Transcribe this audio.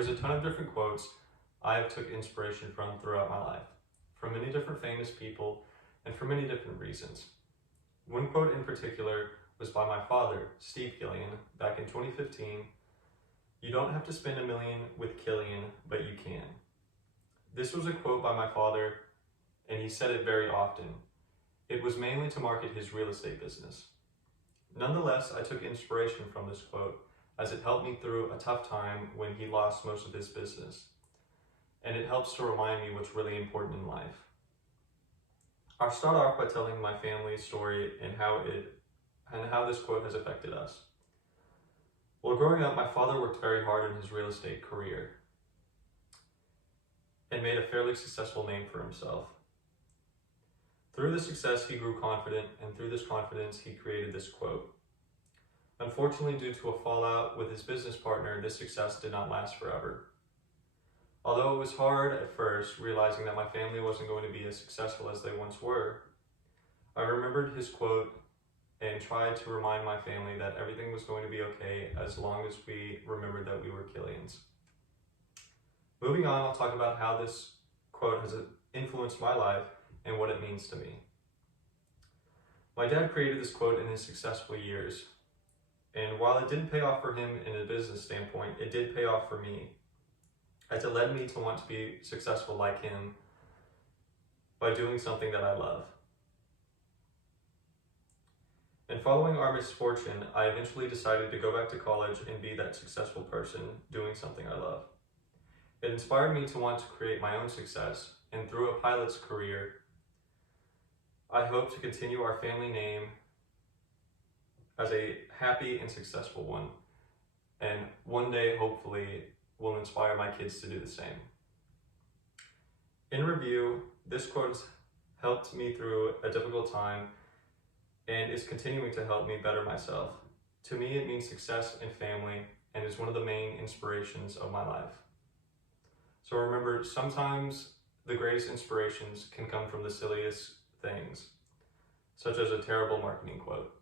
is a ton of different quotes I have took inspiration from throughout my life, from many different famous people, and for many different reasons. One quote in particular was by my father, Steve Killian, back in 2015. "You don't have to spend $1 million with Killian, but you can." This was a quote by my father, and he said it very often. It was mainly to market his real estate business. Nonetheless, I took inspiration from this quote as it helped me through a tough time when he lost most of his business. And it helps to remind me what's really important in life. I'll start off by telling my family's story and how this quote has affected us. Well, growing up, my father worked very hard in his real estate career and made a fairly successful name for himself. Through the success, he grew confident, and through this confidence, he created this quote. Unfortunately, due to a fallout with his business partner, this success did not last forever. Although it was hard at first, realizing that my family wasn't going to be as successful as they once were, I remembered his quote and tried to remind my family that everything was going to be okay as long as we remembered that we were Killians. Moving on, I'll talk about how this quote has influenced my life and what it means to me. My dad created this quote in his successful years, and while it didn't pay off for him in a business standpoint, it did pay off for me, as it led me to want to be successful like him by doing something that I love. And following our misfortune, I eventually decided to go back to college and be that successful person doing something I love. It inspired me to want to create my own success, and through a pilot's career, I hope to continue our family name as a happy and successful one, and one day, hopefully, will inspire my kids to do the same. In review, this quote has helped me through a difficult time and is continuing to help me better myself. To me, it means success and family, and is one of the main inspirations of my life. So remember, sometimes the greatest inspirations can come from the silliest things, such as a terrible marketing quote.